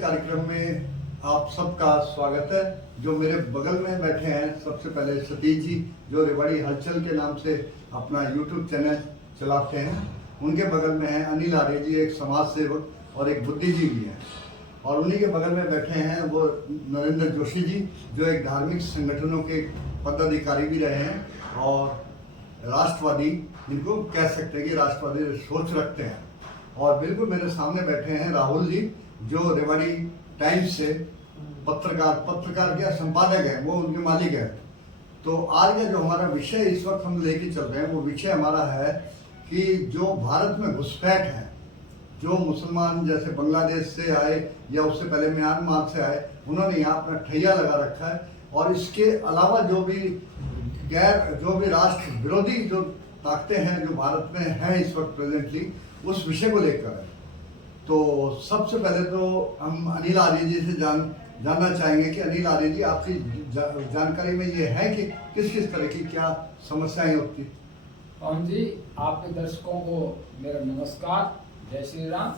कार्यक्रम में आप सबका स्वागत है। जो मेरे बगल में बैठे हैं, सबसे पहले सतीश जी, जो रेवाड़ी हलचल के नाम से अपना यूट्यूब चैनल चलाते हैं। उनके बगल में हैं अनिल आर्य जी, एक समाज सेवक और एक बुद्धिजीवी हैं। और उन्हीं के बगल में बैठे हैं वो नरेंद्र जोशी जी, जो एक धार्मिक संगठनों के पदाधिकारी भी रहे हैं और राष्ट्रवादी, जिनको कह सकते हैं कि राष्ट्रवादी सोच रखते हैं। और बिल्कुल मेरे सामने बैठे हैं राहुल जी, जो रेवाड़ी टाइम्स से पत्रकार क्या संपादक है, वो उनके मालिक है। तो आज का जो हमारा विषय इस वक्त हम लेके चल रहे हैं, वो विषय हमारा है कि जो भारत में घुसपैठ है, जो मुसलमान जैसे बांग्लादेश से आए या उससे पहले म्यांमार से आए, उन्होंने यहाँ अपना ठैया लगा रखा है। और इसके अलावा जो भी राष्ट्र विरोधी जो ताकतें हैं जो भारत में हैं इस वक्त प्रेजेंटली, उस विषय को लेकर है। तो सबसे पहले तो हम अनिल आर्य जी से जानना चाहेंगे कि अनिल आर्य जी, आपकी जानकारी में ये है कि किस किस तरह की क्या समस्याएं होती। पवन जी, आपके दर्शकों को मेरा नमस्कार, जय श्री राम।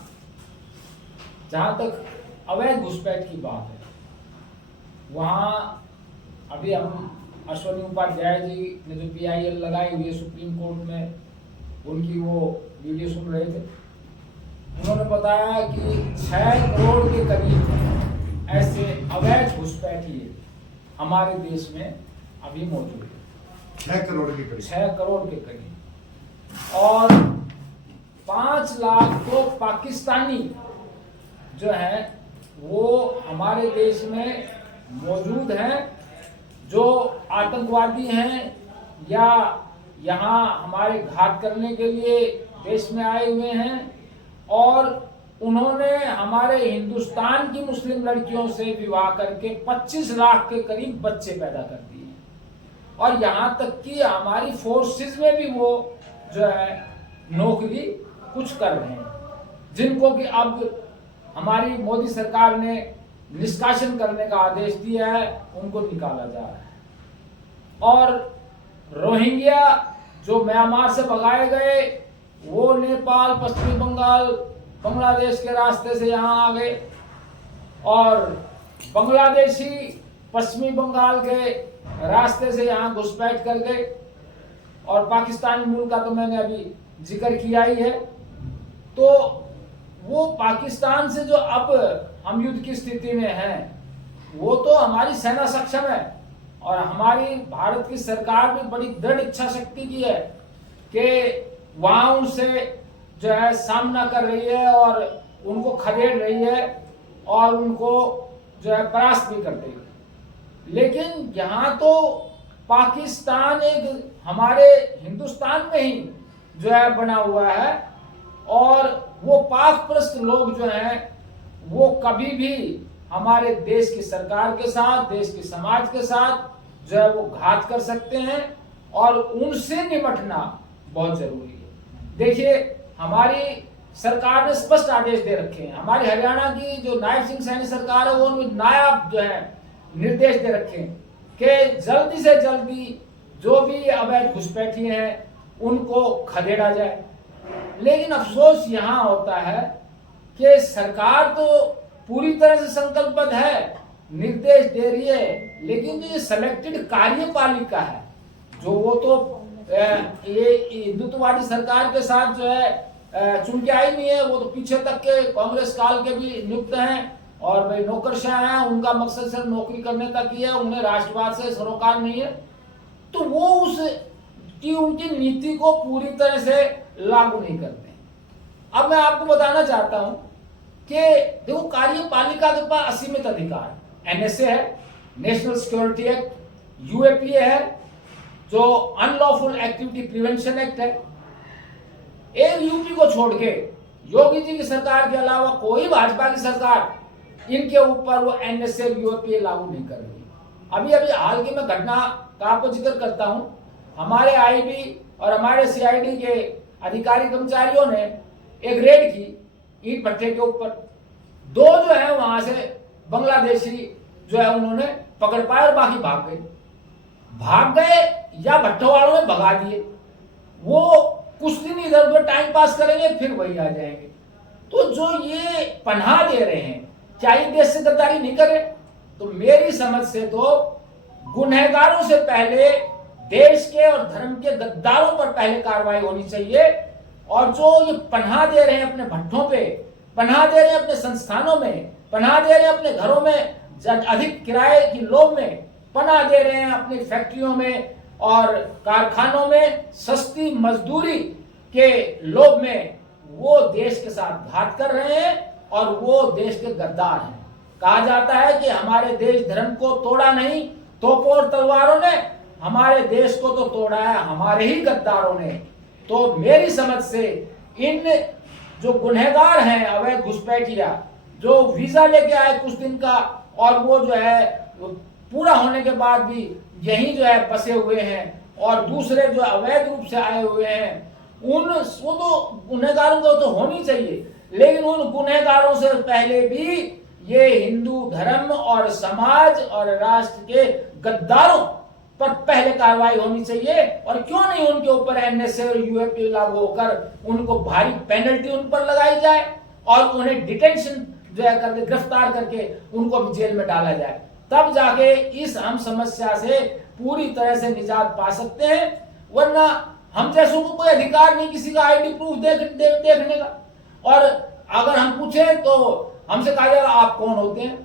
जहाँ तक अवैध घुसपैठ की बात है, वहाँ अभी हम अश्विनी उपाध्याय जी ने जो PIL लगाई हुई है सुप्रीम कोर्ट में, उनकी वो वीडियो सुन रहे थे। उन्होंने बताया कि 6 करोड़ के करीब ऐसे अवैध घुसपैठिए हमारे देश में अभी मौजूद है। 6 करोड़ के करीब, 6 करोड़ के करीब। और 5 लाख तो पाकिस्तानी जो है वो हमारे देश में मौजूद हैं, जो आतंकवादी हैं या यहाँ हमारे घात करने के लिए देश में आए हुए हैं। और उन्होंने हमारे हिंदुस्तान की मुस्लिम लड़कियों से विवाह करके 25 लाख के करीब बच्चे पैदा कर दिए हैं। और यहाँ तक कि हमारी फोर्सेस में भी वो जो है नौकरी कुछ कर रहे हैं, जिनको कि अब हमारी मोदी सरकार ने निष्कासन करने का आदेश दिया है, उनको निकाला जा रहा है। और रोहिंग्या जो म्यांमार से भगाए गए, वो नेपाल, पश्चिमी बंगाल, बांग्लादेश के रास्ते से यहाँ आ गए। और बांग्लादेशी पश्चिमी बंगाल के रास्ते से यहाँ घुसपैठ कर गए। और पाकिस्तानी मूल का तो मैंने अभी जिक्र किया ही है। तो वो पाकिस्तान से जो अब हम युद्ध की स्थिति में हैं, वो तो हमारी सेना सक्षम है और हमारी भारत की सरकार भी बड़ी दृढ़ इच्छा शक्ति की है कि वहां उनसे जो है सामना कर रही है और उनको खदेड़ रही है और उनको जो है परास्त भी कर रही है। लेकिन यहाँ तो पाकिस्तान एक हमारे हिंदुस्तान में ही जो है बना हुआ है। और वो पाक परस्त लोग जो हैं वो कभी भी हमारे देश की सरकार के साथ, देश के समाज के साथ जो है वो घात कर सकते हैं और उनसे निपटना बहुत जरूरी है। देखिए, हमारी सरकार ने स्पष्ट आदेश दे रखे हैं। हमारी हरियाणा की जो नायब सिंह सैनी सरकार है, वो नायाब जो है निर्देश दे रखे हैं कि जल्दी से जल्दी जो भी अवैध घुसपैठी हैं उनको खदेड़ा जाए। लेकिन अफसोस यहाँ होता है कि सरकार तो पूरी तरह से संकल्पबद्ध है, निर्देश दे रही है, लेकिन जो ये सिलेक्टेड कार्यपालिका है, जो वो तो ये हिंदुत्ववादी सरकार के साथ जो है चुन के आई नहीं है, वो तो पीछे तक के कांग्रेस काल के भी नियुक्त हैं और भाई नौकरशाह हैं। उनका मकसद सिर्फ नौकरी करने तक ही है, उन्हें राष्ट्रवाद से सरोकार नहीं है। तो वो उनकी नीति को पूरी तरह से लागू नहीं करते। अब मैं आपको बताना चाहता हूं कि देखो, कार्यपालिका के पास असीमित अधिकार है। NSA है, नेशनल सिक्योरिटी एक्ट, UAPA है, जो अनलॉफुल एक्टिविटी प्रिवेंशन एक्ट है। एक यूपी को छोड़ के योगी जी की सरकार के अलावा कोई भाजपा की सरकार इनके ऊपर वो NSA UAPA लागू नहीं कर रही। अभी हाल की मैं घटना का आपको जिक्र करता हूं। हमारे IB और हमारे CID के अधिकारी कर्मचारियों ने एक रेड की ईंट भट्टे के ऊपर। 2 जो है वहां से बांग्लादेशी जो है उन्होंने पकड़ पाए और बाकी भाग गए या भट्टो वालों ने भगा दिए। वो कुछ दिन इधर उधर टाइम पास करेंगे, फिर वही आ जाएंगे। तो जो ये पनाह दे रहे हैं क्या ये देश से गद्दारी नहीं कर रहे? तो मेरी समझ से तो गुनहगारों से पहले देश के और धर्म के गद्दारों पर पहले कार्रवाई होनी चाहिए। और जो ये पनाह दे रहे हैं अपने भट्ठों पे, पनाह दे रहे हैं अपने संस्थानों में, पनाह दे रहे हैं अपने घरों में अधिक किराए की लोभ में, पनाह दे रहे हैं अपनी फैक्ट्रियों में और कारखानों में सस्ती मजदूरी के लोभ में, वो देश के साथ घात कर रहे हैं और वो देश के गद्दार हैं। कहा जाता है कि हमारे देश धर्म को तोड़ा नहीं, तोपों और तलवारों ने, हमारे देश को तो तोड़ा है हमारे ही गद्दारों ने। तो मेरी समझ से इन जो गुनहगार हैं, अवैध घुसपैठिया, जो वीजा लेके आए कुछ दिन का और वो जो है पूरा होने के बाद भी यहीं जो है बसे हुए हैं, और दूसरे जो अवैध रूप से आए हुए हैं, वो तो गुनहगारों को तो होनी चाहिए, लेकिन उन गुनहगारों से पहले भी ये हिंदू धर्म और समाज और राष्ट्र के गद्दारों पर पहले कार्रवाई होनी चाहिए। और क्यों नहीं उनके ऊपर एनएसए और यूएपी लागू होकर उनको भारी पेनल्टी उन पर लगाई जाए और उन्हें डिटेंशन जो है करके गिरफ्तार करके उनको भी जेल में डाला जाए, तब जाके इस हम समस्या से पूरी तरह से निजात पा सकते हैं। वरना हम जैसों को कोई अधिकार नहीं किसी का आईडी प्रूफ देखने का, और अगर हम पूछे तो हमसे कहा जाएगा आप कौन होते हैं।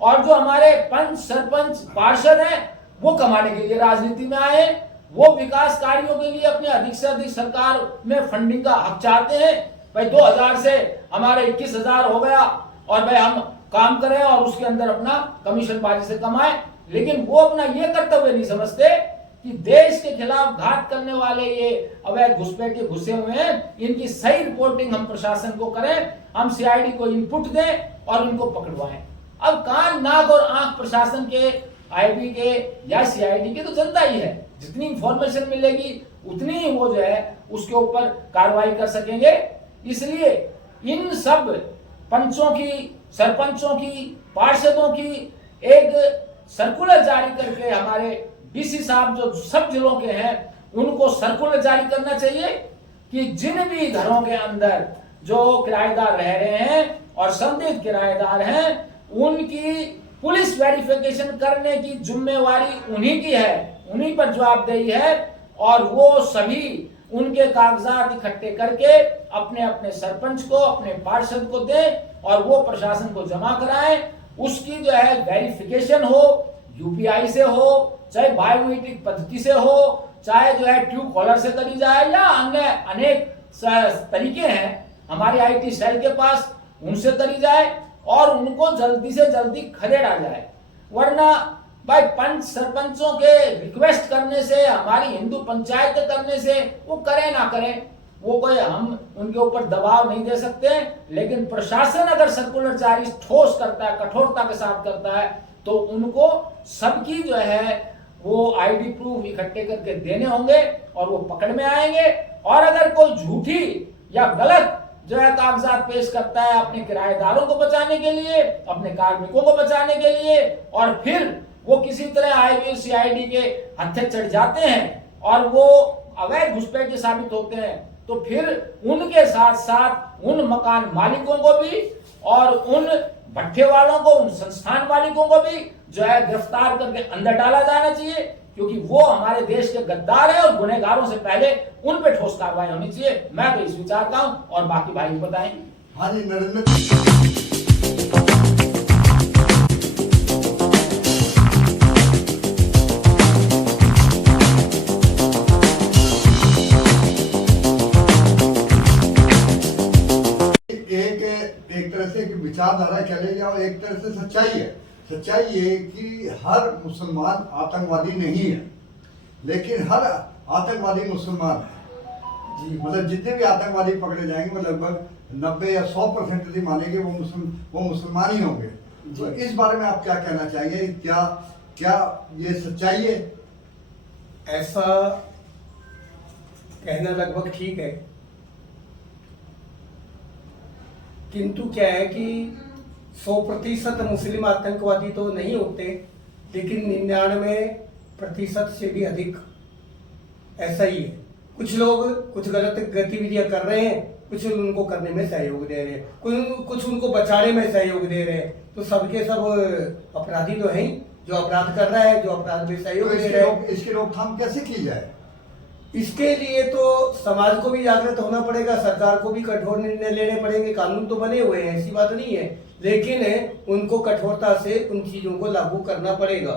और जो हमारे पंच, सरपंच, पार्षद हैं, वो कमाने के लिए राजनीति में आए, वो विकास कार्यों के लिए अपने अधिक से अधिक सरकार में फंडिंग का हक चाहते हैं। भाई 2000 से हमारे 21,000 हो गया और भाई हम काम करें और उसके अंदर अपना कमीशन बाजी से कमाएं, लेकिन वो अपना ये कर्तव्य नहीं समझते कि देश के खिलाफ घात करने वाले ये अवैध घुसपैठिए घुसे हुए हैं, इनकी सही रिपोर्टिंग हम प्रशासन को करें, हम सीआईडी को इनपुट दें और उनको पकड़वाएं। अब कान, नाक और आंख प्रशासन के, आईबी के या सीआईडी के तो जनता ही है। जितनी इंफॉर्मेशन मिलेगी उतनी ही वो जो है उसके ऊपर कार्रवाई कर सकेंगे। इसलिए इन सब पंचों की, सरपंचों की, पार्षदों की एक सर्कुलर जारी करके हमारे डीसी साहब जो सब जिलों के हैं उनको सर्कुलर जारी करना चाहिए कि जिन भी घरों के अंदर जो किराएदार रह रहे हैं और संदिग्ध किराएदार हैं, उनकी पुलिस वेरिफिकेशन करने की जिम्मेवारी उन्हीं की है, उन्हीं पर जवाबदेही है। और वो सभी उनके कागजात इकट्ठे करके अपने अपने सरपंच को, अपने पार्षद को दें और वो प्रशासन को जमा कराएं। उसकी जो है वेरिफिकेशन हो, यूपीआई से हो, चाहे बायोमेट्रिक पद्धति से हो, चाहे जो है ट्रू कॉलर से करी जाए या अन्य अनेक तरीके हैं हमारे आईटी सेल के पास, उनसे करी जाए और उनको जल्दी से जल्दी खदेड़ा जाए। वरना भाई पंच सरपंचों के रिक्वेस्ट करने से, हमारी हिंदू पंचायतें करने से, वो करें ना करें, वो कोई हम उनके ऊपर दबाव नहीं दे सकते। लेकिन प्रशासन अगर सर्कुलर जारी ठोस करता है, कठोरता के साथ करता है, तो उनको सबकी जो है वो आईडी प्रूफ इकट्ठे करके देने होंगे और वो पकड़ में आएंगे। और अगर कोई झूठी या गलत जो है कागजात पेश करता है अपने किराएदारों को बचाने के लिए, अपने कार्मिकों को बचाने के लिए, और फिर वो किसी तरह आईबी सीआईडी के हत्थे चढ़ जाते हैं और वो अवैध घुसपैठिए साबित होते हैं, तो फिर उनके साथ साथ उन मकान मालिकों को भी और उन भट्ठे वालों को, उन संस्थान मालिकों को भी जो है गिरफ्तार करके अंदर डाला जाना चाहिए, क्योंकि वो हमारे देश के गद्दार है और गुनहगारों से पहले उन पे ठोस कार्रवाई होनी चाहिए। मैं तो इस विचार का हूं और बाकी भाई बताएंगे। हाँ जी नरेंद्र, एक तरह से विचारधारा चलेगी और एक तरह से सच्चाई है। सच्चाई ये कि हर मुसलमान आतंकवादी नहीं है, लेकिन हर आतंकवादी मुसलमान है जी। मतलब जितने भी आतंकवादी पकड़े जाएंगे वो लगभग 90 या 100% यदि मानेंगे वो मुसलमान ही होंगे। तो इस बारे में आप क्या कहना चाहेंगे? क्या ये सच्चाई है? ऐसा कहना लगभग ठीक है, किंतु क्या है कि 100% मुस्लिम आतंकवादी तो नहीं होते, लेकिन 99% से भी अधिक ऐसा ही है। कुछ लोग कुछ गलत गतिविधियां कर रहे हैं कुछ उनको करने में सहयोग दे रहे हैं, कुछ उनको बचाने में सहयोग दे रहे हैं। तो सबके सब अपराधी तो हैं ही, जो अपराध कर रहा है, जो अपराध में सहयोग दे रहे हैं। इसकी रोकथाम कैसे की जाए? इसके लिए तो समाज को भी जागृत होना पड़ेगा, सरकार को भी कठोर निर्णय लेने पड़ेंगे। कानून तो बने हुए हैं, ऐसी बात नहीं है, लेकिन उनको कठोरता से उन चीजों को लागू करना पड़ेगा।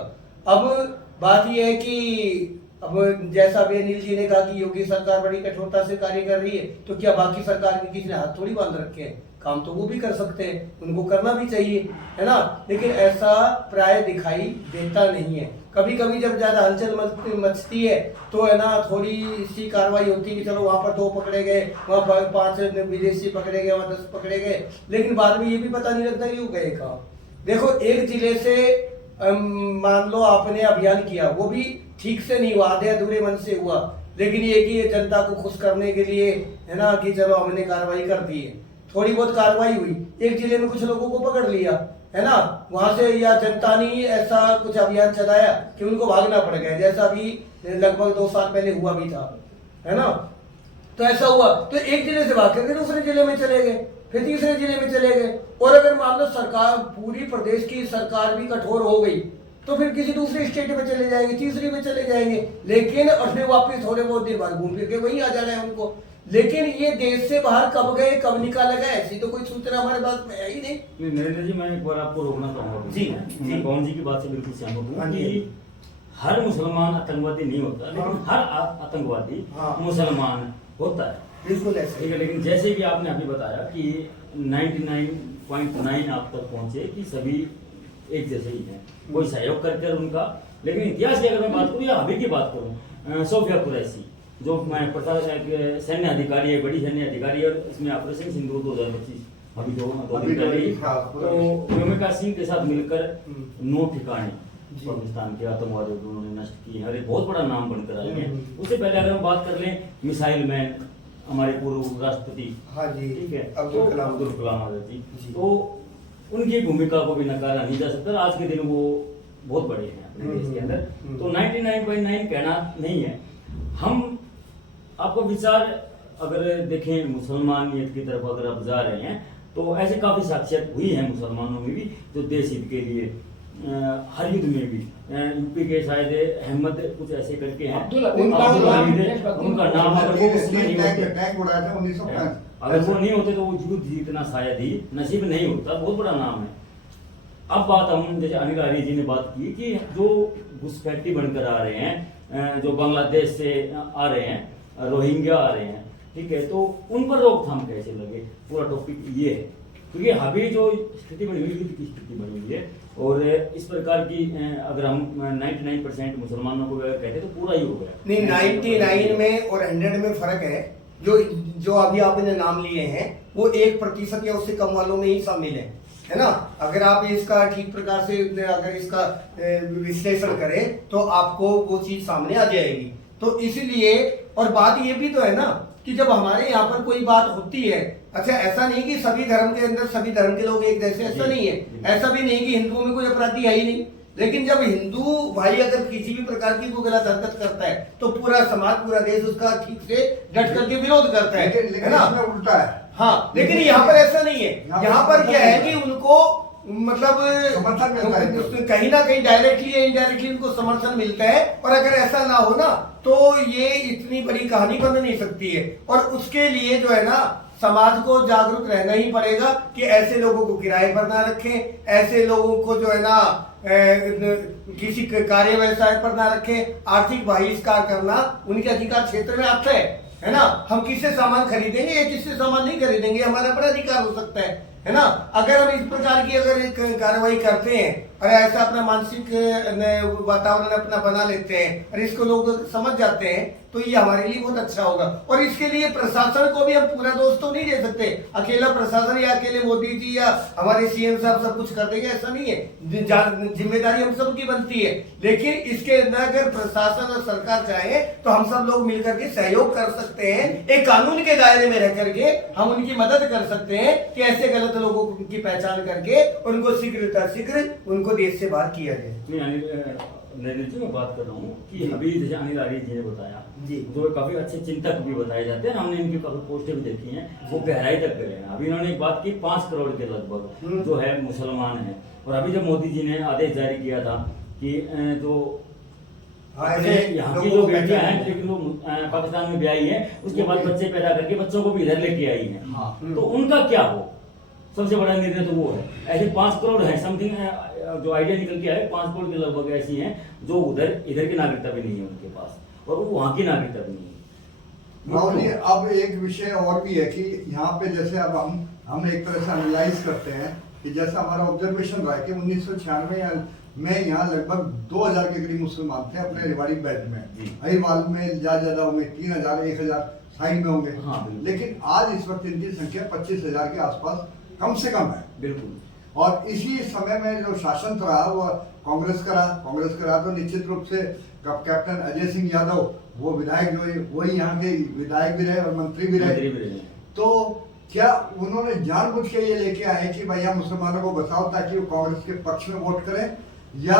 अब बात यह है कि अब जैसा अभी अनिल जी ने कहा कि योगी सरकार बड़ी कठोरता से कार्य कर रही है, तो क्या बाकी सरकार के किसी ने हाथ थोड़ी बांध रखे हैं? काम तो वो भी कर सकते हैं, उनको करना भी चाहिए, है ना। लेकिन ऐसा प्राय दिखाई देता नहीं है। कभी कभी जब ज्यादा हलचल मचती है तो है ना, थोड़ी सी कार्रवाई होती है कि चलो वहां पर 2 पकड़े गए, वहां 5 विदेशी पकड़े गए, वहां 10 पकड़े गए, लेकिन बाद में ये भी पता नहीं लगता कि वो गए कहाँ। देखो, एक जिले से मान लो आपने अभियान किया, वो भी ठीक से नहीं हुआ, आधे अधूरे मन से हुआ, लेकिन ये कि जनता को खुश करने के लिए है ना कि चलो हमने कार्रवाई कर दी है, थोड़ी बहुत कार्रवाई हुई, एक जिले में कुछ लोगों को पकड़ लिया, है ना, वहां से या जनता ने ऐसा कुछ अभियान चलाया कि उनको भागना पड़ गया, जैसा अभी लगभग 2 साल पहले हुआ भी था, है ना। तो ऐसा हुआ तो एक जिले से भाग करके दूसरे जिले में चले गए, फिर तीसरे जिले में चले गए। और अगर मान लो सरकार, पूरी प्रदेश की सरकार भी कठोर हो गई तो फिर किसी दूसरे स्टेट में चले जाएंगे, तीसरी में चले जाएंगे, लेकिन और फिर वापिस थोड़े बहुत देर बाद घूम फिर के वहीं आ जाना है उनको। लेकिन ये देश से बाहर कब गए, कब निकाला गया, ऐसी तो कोई सूचना हमारे पास में है ही नहीं। नरेंद्र जी, मैं एक बार आपको रोकना चाहूंगा। जी, मैं पवन जी की बात से बिल्कुल सहमत हूँ कि हर मुसलमान आतंकवादी नहीं होता, लेकिन हर आतंकवादी मुसलमान होता है, बिल्कुल ऐसे। ठीक है। लेकिन जैसे कि आपने अभी बताया कि 99.9 आप तक पहुंचे कि सभी एक जैसे ही हैं, कोई सहयोग करके उनका। लेकिन इतिहास की अगर मैं बात करूँ या अभी की बात करूँ, सोफिया कुरैशी जो मैं सैन्य अधिकारी है, बड़ी सैन्य अधिकारी है, और इसमें ऑपरेशन सिंदूर 2025 अभी जो 2 दिन पहले, तो व्योमिका सिंह के साथ मिलकर 9 ठिकाने पाकिस्तान के आतंकवादियों को उन्होंने नष्ट किए, और एक बहुत बड़ा नाम बनकर आए हैं। उससे पहले अगर हम बात कर लें मिसाइल मैन, हमारे पूर्व राष्ट्रपति, हाँ जी, ठीक है, अब्दुल कलाम आजाद जी, तो उनकी भूमिका को भी नकारा नहीं जा सकता। आज के दिन वो बहुत बड़े हैं अपने देश के अंदर, तो 99.9 कहना नहीं है। हम आपको विचार अगर देखें मुसलमानियत की तरफ अगर आप जा रहे हैं, तो ऐसे काफी साक्षात हुई है मुसलमानों में भी, जो देश हित के लिए हर युद्ध में भी, यूपी के शायद अहमद कुछ ऐसे करके हैं, उनका नाम अगर वो नहीं होते तो वो युद्ध जीतना शायद ही नसीब नहीं होता, बहुत बड़ा नाम है। अब बात हम जैसे अनिल आर्य जी ने बात की कि जो घुसपैठी बनकर आ रहे हैं, जो बांग्लादेश से आ रहे हैं, रोहिंग्या आ रहे हैं, ठीक है, तो उन पर रोकथाम कैसे लगे, पूरा टॉपिक ये है। क्योंकि अभी जो स्थिति बनी हुई, युद्ध की स्थिति बनी हुई है, और इस प्रकार की अगर हम 99% मुसलमानों को कहते तो पूरा ही हो गया। नहीं, 99 में और 100 में फर्क है। जो अभी आपने नाम लिए हैं वो 1% या उससे कम वालों में ही शामिल है ना। अगर आप इसका ठीक प्रकार से अगर इसका विश्लेषण करें तो आपको वो चीज सामने आ जाएगी। तो इसीलिए, और बात ये भी तो है ना कि जब हमारे यहाँ पर कोई बात होती है, अच्छा ऐसा नहीं कि सभी धर्म के अंदर सभी धर्म के लोग एक जैसे, ऐसा नहीं है, ऐसा भी नहीं कि हिंदुओं में कोई अपराधी है ही नहीं, लेकिन जब हिंदू भाई अगर किसी भी प्रकार की कोई गलत हरकत करता है तो पूरा समाज, पूरा देश उसका ठीक से डट करके विरोध करता है ना, उल्टा है। हाँ, लेकिन यहाँ पर ऐसा नहीं है। यहाँ पर क्या है कि उनको मतलब कहीं ना कहीं डायरेक्टली या इनडायरेक्टली उनको समर्थन मिलता है, और अगर ऐसा ना हो ना तो ये इतनी बड़ी कहानी बन नहीं सकती है। और उसके लिए जो है ना, समाज को जागरूक रहना ही पड़ेगा कि ऐसे लोगों को किराए पर ना रखें, ऐसे लोगों को जो है ना किसी कार्य व्यवसाय पर ना रखें। आर्थिक बहिष्कार करना उनके अधिकार क्षेत्र में आता है ना। हम किससे सामान खरीदेंगे या किससे सामान नहीं खरीदेंगे, हमारा अपना अधिकार हो सकता है ना। अगर हम इस प्रकार की अगर एक कार्रवाई करते हैं और ऐसा अपना मानसिक वातावरण अपना बना लेते हैं और इसको लोग समझ जाते हैं, तो ये हमारे लिए बहुत अच्छा होगा। और इसके लिए प्रशासन को भी हम पूरा दोष तो नहीं दे सकते, अकेला प्रशासन या अकेले मोदी जी या हमारे सीएम साहब सब कुछ कर देंगे, ऐसा नहीं है। जिम्मेदारी हम सबकी बनती है, लेकिन इसके अंदर अगर प्रशासन और सरकार चाहे तो हम सब लोग मिलकर के सहयोग कर सकते हैं। एक कानून के दायरे में रह करके हम उनकी मदद कर सकते हैं कि ऐसे गलत लोगों की पहचान करके उनको शीघ्र उनको देश से बाहर किया जाए। नरेंद्र जी मैं बात कर रहा हूँ कि अभी जैसे अनिल आर्य जी ने बताया जी। जो काफी अच्छे चिंतक भी बताए जाते हैं, हमने इनकी काफी पोस्टें भी देखी हैं, वो गहराई तक गए हैं। अभी इन्होंने एक बात की 5 करोड़ के लगभग जो है मुसलमान हैं, और अभी जब मोदी जी ने आदेश जारी किया था कि जो अपने यहाँ की जो बेटियां हैं लेकिन वो पाकिस्तान में ब्याही है, उसके बाद बच्चे पैदा करके बच्चों को भी इधर लेके आई हैं, तो उनका क्या हो? सबसे बड़ा निर्णय तो वो है। ऐसे 5 करोड़ है समथिंग, जो आइडिया निकल के आए 5 करोड़ के लगभग ऐसी हैं जो इधर की नागरिकता भी नहीं है उनके पास, और वो वहाँ की नागरिकता भी नहीं है। राहुल जी, अब एक विषय और भी है कि यहाँ पे जैसे अब हम एक तरह से एनालाइज करते हैं कि जैसा हमारा ऑब्जर्वेशन रहा है कि 1996 में यहाँ लगभग 2000 के करीब मुसलमान थे अपने रेवाड़ी बेल्ट में, अहिरवाल में ज्यादा होंगे 3000 1000 साइड में होंगे, लेकिन आज इस वक्त इनकी संख्या 25,000 के आसपास कम से कम है। बिल्कुल। और इसी समय में जो शासन रहा वो कांग्रेस का रहा तो निश्चित रूप से कैप्टन अजय सिंह यादव वो विधायक जो है वही यहाँ के विधायक भी रहे और मंत्री भी रहे। तो क्या उन्होंने जानबूझ के ये लेके आए कि भैया मुसलमानों को बचाओ ताकि वो कांग्रेस के पक्ष में वोट करें, या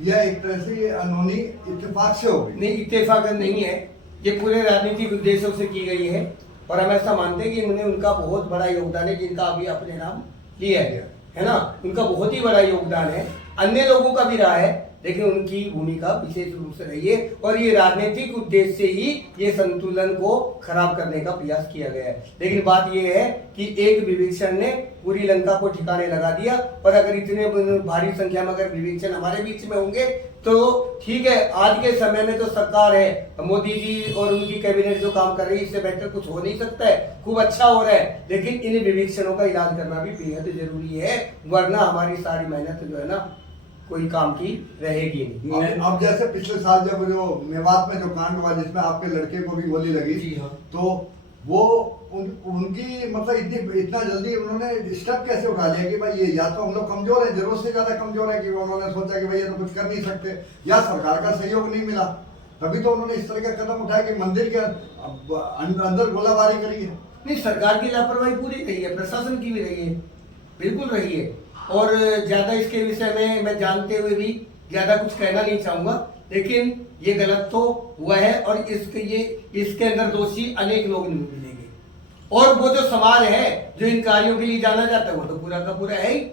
यह एक तरह से ये अनहोनी इत्तेफाक से हो गई? नहीं, इत्तेफाक नहीं है, ये पूरे राजनीतिक उद्देश्यों से की गई है, और हम ऐसा मानते हैं कि इन्होंने उनका बहुत बड़ा योगदान है जिनका अभी अपने नाम लिया है ना, उनका बहुत ही बड़ा योगदान है। अन्य लोगों का भी रहा है, लेकिन उनकी भूमिका विशेष रूप से रही है, और ये राजनीतिक उद्देश्य से ही ये संतुलन को खराब करने का प्रयास किया गया है। लेकिन बात ये है कि एक विभीषण ने पूरी लंका को ठिकाने लगा दिया, और अगर इतने भारी संख्या में अगर विभीषण हमारे बीच में होंगे तो ठीक है, आज के समय में तो सरकार है, मोदी जी और उनकी कैबिनेट जो काम कर रही है इससे बेहतर कुछ हो नहीं सकता है, खूब अच्छा हो रहा है, लेकिन इन विभीषणों का इलाज करना भी बेहद जरूरी है, वरना हमारी सारी मेहनत जो है ना कोई काम की रहेगी नहीं। अब जैसे पिछले साल जब जो मेवात में जो कांड हुआ जिसमें आपके लड़के को भी गोली लगी, तो वो उनकी मतलब इतना जल्दी उन्होंने स्टेप कैसे उठा लिया कि भाई ये या तो हम लोग कमजोर है, जरूरत से ज्यादा कमजोर है, कि उन्होंने सोचा कि भाई ये तो कुछ कर नहीं सकते, या सरकार का सहयोग नहीं मिला, तभी तो उन्होंने इस तरह का कदम उठाया कि मंदिर के अंदर गोलाबारी करी है। नहीं, सरकार की लापरवाही पूरी रही है, प्रशासन की भी रही है, बिल्कुल रही है, और ज्यादा इसके विषय में मैं जानते हुए भी ज्यादा कुछ कहना नहीं चाहूंगा, लेकिन ये गलत तो हुआ है, और इसके अंदर दोषी अनेक लोग मिलेंगे, और वो जो समाज है जो इन कार्यों के लिए जाना जाता है वो तो पूरा का पूरा है ही।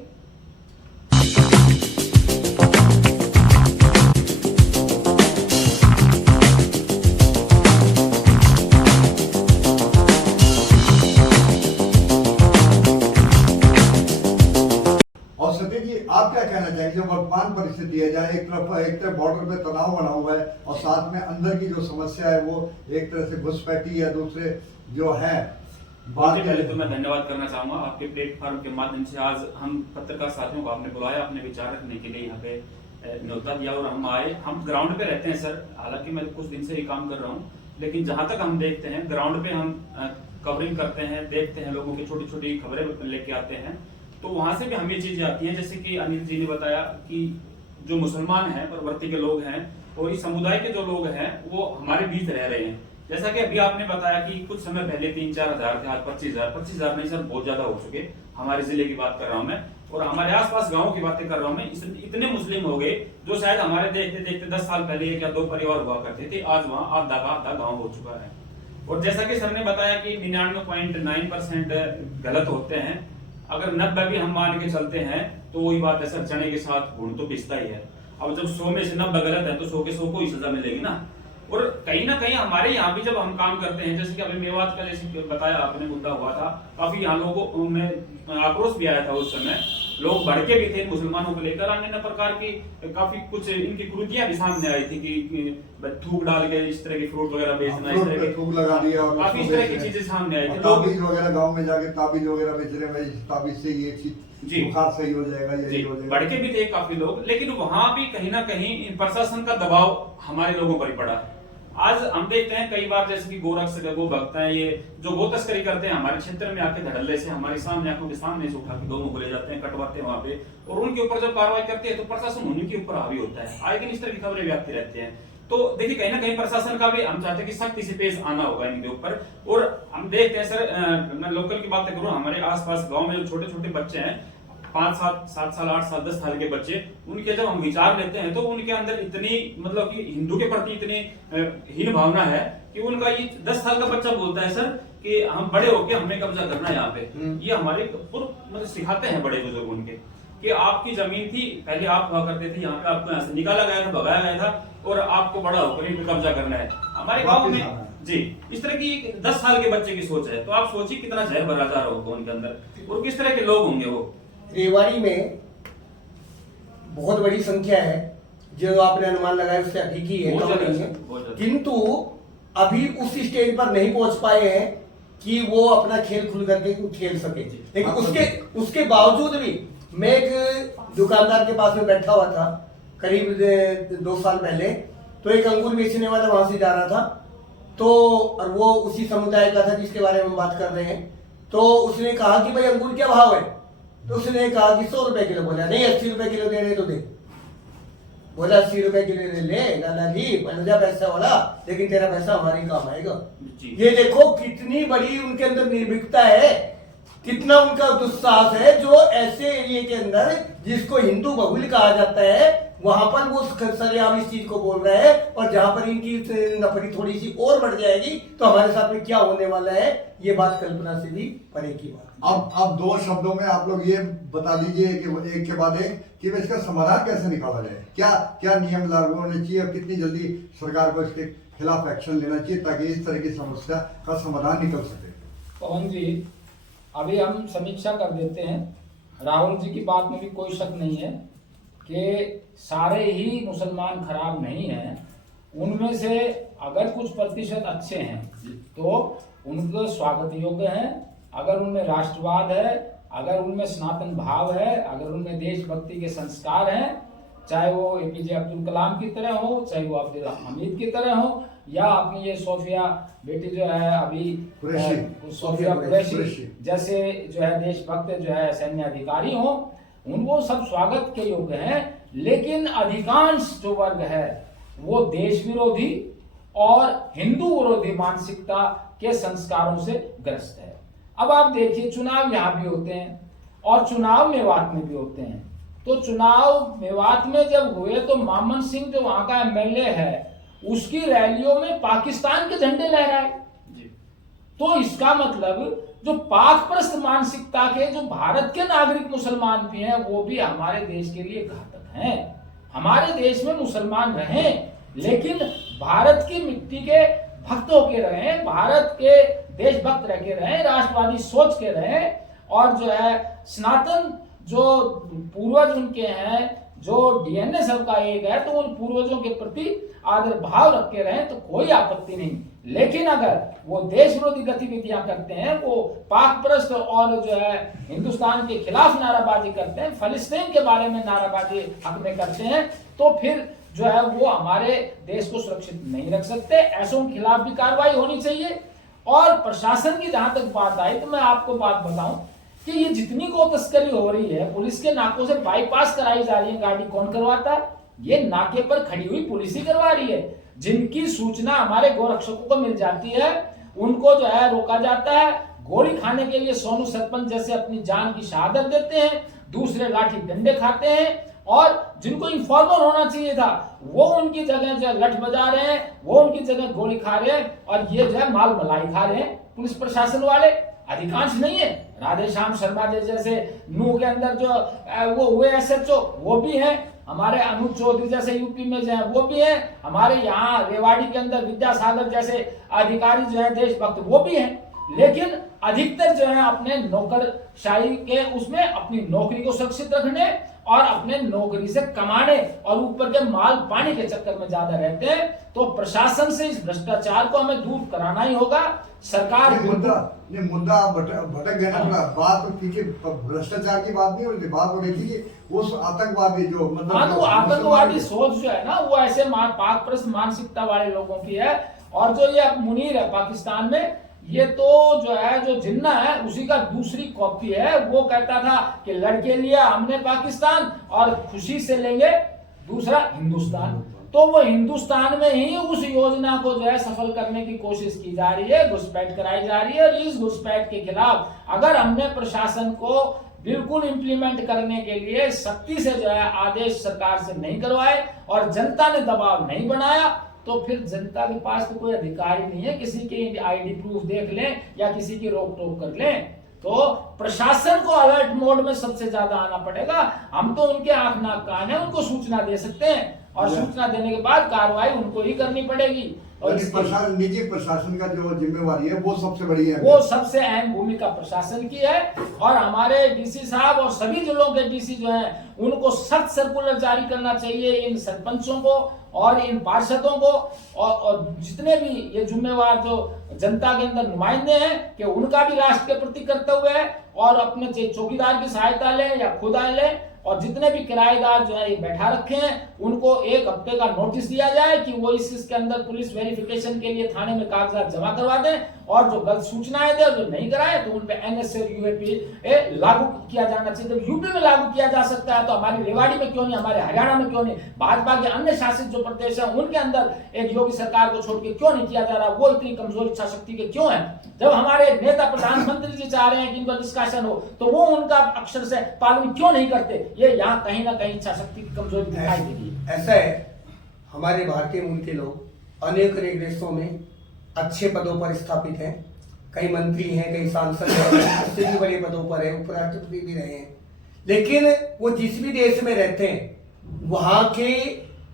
आप क्या कहना चाहिए जो वर्तमान परिस्थिति है, जहाँ एक तरफ बॉर्डर पे तनाव बना हुआ है और साथ में अंदर की जो समस्या है वो एक तरह से घुसपैठी है, दूसरे जो है सबसे पहले तो मैं धन्यवाद करना चाहूंगा आपके प्लेटफॉर्म के माध्यम से। आज हम पत्रकार साथियों को आपने बुलाया, अपने विचार रखने के लिए यहाँ पे न्योता दिया और हम आए। हम ग्राउंड पे रहते हैं सर, हालांकि मैं कुछ दिन से ही काम कर रहा हूँ, लेकिन जहां तक हम देखते हैं ग्राउंड पे हम कवरिंग करते हैं, देखते हैं लोगों की छोटी छोटी खबरें लेके आते हैं, तो वहां से भी हमें चीजें आती हैं। जैसे कि अनिल जी ने बताया कि जो मुसलमान हैं, परवर्ती के लोग हैं और इस समुदाय के जो लोग हैं वो हमारे बीच रह रहे हैं। जैसा कि अभी आपने बताया कि कुछ समय पहले 3-4 हजार थे, आज 25,000 नहीं सर, बहुत ज्यादा हो चुके। हमारे जिले की बात कर रहा हूं मैं, और हमारे आसपास गांवों की बातें कर रहा हूं मैं। इतने मुस्लिम हो गए जो शायद हमारे देखते देखते 10 साल पहले 1 या 2 परिवार हुआ करते थे, आज वहां आधा गांव हो चुका है। और जैसा कि सर ने बताया कि 99.9% गलत होते हैं, अगर 90 भी हम मान के चलते हैं तो वही बात है सर, चने के साथ घुन तो पिसता ही है। अब जब 100 में से 90 गलत है तो 100 के 100 को ही सजा मिलेगी ना। और कहीं ना कहीं हमारे यहाँ भी जब हम काम करते हैं, जैसे कि अभी मेवात का जैसे बताया आपने मुद्दा हुआ था, काफी यहाँ लोगों में आक्रोश भी आया था उस समय, लोग भड़के भी थे मुसलमानों को लेकर। अन्य प्रकार की काफी कुछ इनकी कुरीतियां भी सामने आई थी कि थूक डाल के इस तरह के फ्रूट वगैरह बेचना, इस तरह की थूक लगा दिया और काफी इस तरह की चीजें सामने आई थी। ताबीज वगैरह गांव में जाके ताबीज वगैरह बेच रहे हैं, ताबीज से ये चीज बुखार सही हो जाएगा, यही हो जाएगा। भड़के भी थे काफी लोग, लेकिन वहां भी कहीं ना कहीं प्रशासन का दबाव हमारे लोगों पर ही पड़ा। आज हम देखते हैं कई बार जैसे कि गोरक्ष गो भक्त हैं, ये जो गो तस्करी करते हैं हमारे क्षेत्र में आके धड़ल्ले से हमारे सामने आंखों के सामने से उठा के गौ को ले जाते हैं, कटवाते हैं वहां पे, और उनके ऊपर जब कार्रवाई करते हैं तो प्रशासन उन्हीं के ऊपर हावी होता है। आए दिन इस तरह की खबरें भी आती रहती हैं। तो देखिए कहीं ना कहीं प्रशासन का भी हम चाहते हैं कि सख्ती से पेश आना होगा इनके ऊपर। और हम देखते हैं सर, मैं लोकल की बात करूं, हमारे आसपास गांव में जो छोटे छोटे बच्चे हैं, 5 7 साल 8 साल 10 साल के बच्चे, उनके जब हम विचार लेते हैं तो उनके अंदर इतनी मतलब कि हिंदू के प्रति इतनी हीन भावना है कि उनका ये 10 साल का बच्चा बोलता है सर कि हम बड़े होके हमें कब्जा करना है यहाँ पे। ये हमारे मतलब सिखाते हैं बड़े बुजुर्ग उनके कि आपकी जमीन थी, पहले आप हुआ करते थे, यहाँ पे आपको यहाँ से निकाला गया था, भगाया गया था, और आपको बड़ा होकर इन पे कब्जा करना है हमारे गांव में जी। इस तरह की 10 साल के बच्चे की सोच है, तो आप सोचिए कितना जहर भरा जा रहा होगा उनके अंदर और किस तरह के लोग होंगे वो। रेवाड़ी में बहुत बड़ी संख्या है, जो आपने अनुमान लगाया उससे अधिक ही है, कम नहीं है, किंतु अभी उस स्टेज पर नहीं पहुंच पाए हैं कि वो अपना खेल खुल करके खेल सके। लेकिन उसके बावजूद भी मैं एक दुकानदार के पास में बैठा हुआ था करीब 2 साल पहले, तो एक अंगूर बेचने वाला वहां से जा रहा था, तो और वो उसी समुदाय का था जिसके बारे में हम बात कर रहे हैं। तो उसने कहा कि भाई अंगूर क्या भाव है, तो उसने कहा कि 100 रुपए किलो। बोला नहीं 80 रुपए किलो दे रहे तो दे। बोला 80 रुपए किलो ले लाला जी, पंजा पैसा वाला, लेकिन तेरा पैसा हमारे काम आएगा। ये देखो कितनी बड़ी उनके अंदर निर्भीकता है, कितना उनका दुस्साहस है, जो ऐसे एरिया के अंदर जिसको हिंदू बहुल कहा जाता है वहां पर वो सरेआम इस चीज को बोल रहे हैं, और जहां पर इनकी नफरी थोड़ी सी और बढ़ जाएगी तो हमारे साथ में क्या होने वाला है, ये बात कल्पना से भी परे की बात। अब 2 शब्दों में आप लोग ये बता दीजिए कि एक के बाद एक कि इसका समाधान कैसे निकाला जाए, क्या क्या नियम लागू होने चाहिए और कितनी जल्दी सरकार को इसके खिलाफ एक्शन लेना चाहिए ताकि इस तरह की समस्या का समाधान निकल सके। पवन जी, अभी हम समीक्षा कर देते हैं। राहुल जी की बात में भी कोई शक नहीं है कि सारे ही मुसलमान खराब नहीं हैं, उनमें से अगर कुछ प्रतिशत अच्छे हैं तो उनको स्वागत योग्य हैं। अगर उनमें राष्ट्रवाद है, अगर उनमें सनातन भाव है, अगर उनमें देशभक्ति के संस्कार हैं, चाहे वो एपीजे अब्दुल कलाम की तरह हो, चाहे वो अब्दुल हमीद की तरह हो, या अपनी ये सोफिया बेटी जो है अभी सोफिया कुरैशी जैसे जो है देशभक्त जो है सैन्य अधिकारी हो, उनको सब स्वागत के योग्य हैं। लेकिन अधिकांश जो वर्ग है वो देश विरोधी और हिंदू विरोधी मानसिकता के संस्कारों से ग्रस्त है। अब आप देखिए, चुनाव यहाँ भी होते हैं और चुनाव मेवात में भी होते हैं। तो चुनाव मेवात में जब हुए तो मामन सिंह जो वहां का एमएलए है उसकी रैलियों में पाकिस्तान के झंडे लहराए। तो इसका मतलब जो पाक प्रस्त मानसिकता के जो भारत के नागरिक मुसलमान भी हैं वो भी हमारे देश के लिए घातक हैं। हमारे देश में मुसलमान रहें लेकिन भारत की मिट्टी के भक्त होके रहें, भारत के देशभक्त रह के रहें, राष्ट्रवादी सोच के रहें, और जो है सनातन जो पूर्वज उनके हैं, जो डीएनए सबका एक है, तो उन पूर्वजों के प्रति आदर भाव रख के रहें तो कोई आपत्ति नहीं। लेकिन अगर वो देश विरोधी गतिविधियां करते हैं, वो पाक प्रस्त और जो है हिंदुस्तान के खिलाफ नाराबाजी करते हैं, फलस्तीन के बारे में नाराबाजी हक में करते हैं, तो फिर जो है वो हमारे देश को सुरक्षित नहीं रख सकते। ऐसों के खिलाफ भी कार्रवाई होनी चाहिए। और प्रशासन की जहां तक बात आई तो मैं आपको बात बताऊं कि ये जितनी गो तस्करी हो रही है, पुलिस के नाकों से बाईपास कराई जा रही है, गाड़ी कौन करवाता है? ये नाके पर खड़ी हुई पुलिस ही करवा रही है। जिनकी सूचना हमारे गोरक्षकों को मिल जाती है उनको जो है रोका जाता है। गोली खाने के लिए सोनू सरपंच जैसे अपनी जान की शहादत देते हैं, दूसरे लाठी डंडे खाते हैं, और जिनको इन्फॉर्मर होना चाहिए था वो उनकी जगह जो है लठ बजा रहे हैं, वो उनकी जगह गोली खा रहे हैं, और ये जो है माल मलाई खा रहे हैं पुलिस प्रशासन वाले। अधिकांश नहीं है, राधे श्याम शर्मा जैसे नू के अंदर जो वो हुए एसएचओ वो भी हैं, हमारे अनुज चौधरी जैसे यूपी में जो है वो भी हैं, हमारे यहाँ रेवाड़ी के अंदर विद्यासागर जैसे अधिकारी जो है देशभक्त वो भी हैं। लेकिन अधिकतर जो है अपने नौकरशाही के उसमें अपनी नौकरी को सुरक्षित रखने और अपने नौकरी से कमाने और ऊपर के माल पाने के चक्कर में ज्यादा रहते हैं। तो प्रशासन से इस भ्रष्टाचार को हमें दूर कराना ही होगा। सरकार मुद्दा भटक गया ना, बात तो ठीक है, भ्रष्टाचार की बात नहीं हो रही, बात हो रही थी उस आतंकवादी जो मतलब तो आतंकवादी सोच जो है ना वो ऐसे पाक प्रस्त मानसिकता वाले लोगों की है। और जो ये मुनीर है पाकिस्तान में, ये तो जो है जो जिन्ना है उसी का दूसरी कॉपी है। वो कहता था कि लड़के लिया हमने पाकिस्तान और खुशी से लेंगे दूसरा हिंदुस्तान। तो वो हिंदुस्तान में ही उस योजना को जो है सफल करने की कोशिश की जा रही है, घुसपैठ कराई जा रही है। और इस घुसपैठ के खिलाफ अगर हमने प्रशासन को बिल्कुल इम्प्लीमेंट करने के लिए सख्ती से जो है आदेश सरकार से नहीं करवाए और जनता ने दबाव नहीं बनाया, तो फिर जनता के पास तो कोई अधिकार ही नहीं है किसी की आईडी प्रूफ देख लें या किसी की रोक टोक कर लें। तो प्रशासन को अलर्ट मोड में सबसे ज्यादा आना पड़ेगा। हम तो उनके आंख नाक कान है, उनको सूचना दे सकते हैं और सूचना देने के बाद कार्रवाई उनको ही करनी पड़ेगी। और निजी प्रशासन का जो जिम्मेवारी है वो सबसे बड़ी है, वो सबसे अहम भूमिका प्रशासन की है। और हमारे डीसी साहब और सभी जिलों के डीसी जो हैं उनको सख्त सर्कुलर जारी करना चाहिए इन सरपंचों को और इन पार्षदों को और जितने भी ये जिम्मेवार जो जनता के अंदर नुमाइंदे हैं कि उनका भी राष्ट्र के प्रति कर्तव्य है और अपने चौकीदार की सहायता लें या खुद आ लें। और जितने भी किराएदार जो है ये बैठा रखे हैं उनको 1 हफ्ते का नोटिस दिया जाए कि वो इसके अंदर पुलिस वेरिफिकेशन के लिए थाने में कागजात जमा करवा दें और जो गलत सूचनाएं दे जो नहीं कराए तो उन पे एनएसए यूएपी लागू किया जाना चाहिए। जब यूपी में लागू किया जा सकता है तो हमारी रेवाड़ी में क्यों नहीं, हमारे हरियाणा में क्यों नहीं, भाजपा के अन्य शासित जो प्रदेश है उनके अंदर एक योगी सरकार को छोड़ के क्यों नहीं किया जा रहा? वो इतनी कमजोर इच्छा शक्ति के क्यों है? जब हमारे नेता प्रधानमंत्री जी चाह रहे हैं कि इनका निष्कासन हो तो वो उनका अक्षर से पालन क्यों नहीं करते? ये यहाँ कहीं ना कहीं इच्छा शक्ति की कमजोरी दिखाई दे रही है। ऐसा है, हमारे भारतीय मूल के लोग अनेक अनेक देशों में अच्छे पदों पर स्थापित हैं, कई मंत्री हैं, कई सांसद हैं, उससे भी बड़े पदों पर हैं, उपराष्ट्रपति भी रहे हैं। लेकिन वो जिस भी देश में रहते हैं वहां के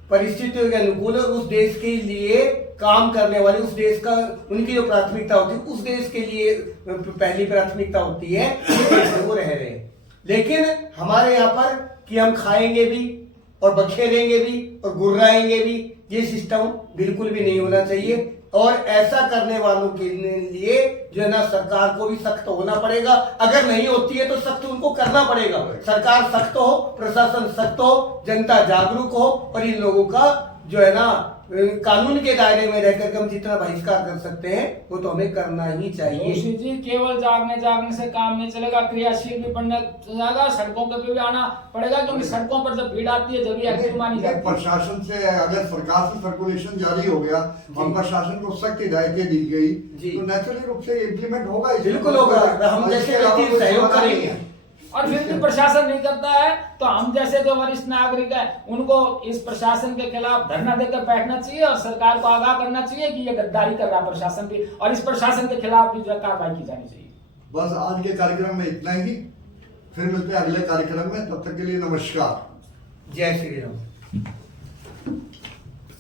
परिस्थितियों के अनुकूल उस देश के लिए काम करने वाले, उस देश का उनकी जो प्राथमिकता होती है उस देश के लिए पहली प्राथमिकता होती है, वो रह रहे हैं। लेकिन हमारे यहाँ पर कि हम खाएंगे भी और बखेरेंगे भी और गुर्राएंगे भी, ये सिस्टम बिल्कुल भी नहीं होना चाहिए। और ऐसा करने वालों के लिए जो है ना सरकार को भी सख्त होना पड़ेगा। अगर नहीं होती है तो सख्त उनको करना पड़ेगा। सरकार सख्त हो, प्रशासन सख्त हो, जनता जागरूक हो और इन लोगों का जो है ना कानून के दायरे में रहकर हम जितना बहिष्कार कर सकते हैं वो तो हमें करना ही चाहिए। जोशी जी, केवल जागने से काम नहीं चलेगा, क्रियाशील भी बनना जाएगा, सड़कों पे भी आना पड़ेगा क्योंकि सड़कों पर जब भीड़ आती है जब ये एक्टिव मानी जाती है। प्रशासन से अगर सरकार से सर्कुलेशन जारी हो गया और प्रशासन को सख्त हिदायतें दी गई तो नेचुरली रूप से इम्प्लीमेंट होगा। बिल्कुल होगा, हम जैसे व्यक्ति सहयोग करेंगे। और फिर भी प्रशासन नहीं करता है तो हम जैसे जो वरिष्ठ नागरिक है उनको इस प्रशासन के खिलाफ धरना देकर बैठना चाहिए और सरकार को आगाह करना चाहिए कि ये गद्दारी कर रहा है प्रशासन भी, और इस प्रशासन के खिलाफ भी जो है कार्रवाई की जानी चाहिए। बस आज के कार्यक्रम में इतना ही, फिर मिलते हैं अगले कार्यक्रम में, तब तक के लिए नमस्कार, जय श्री राम।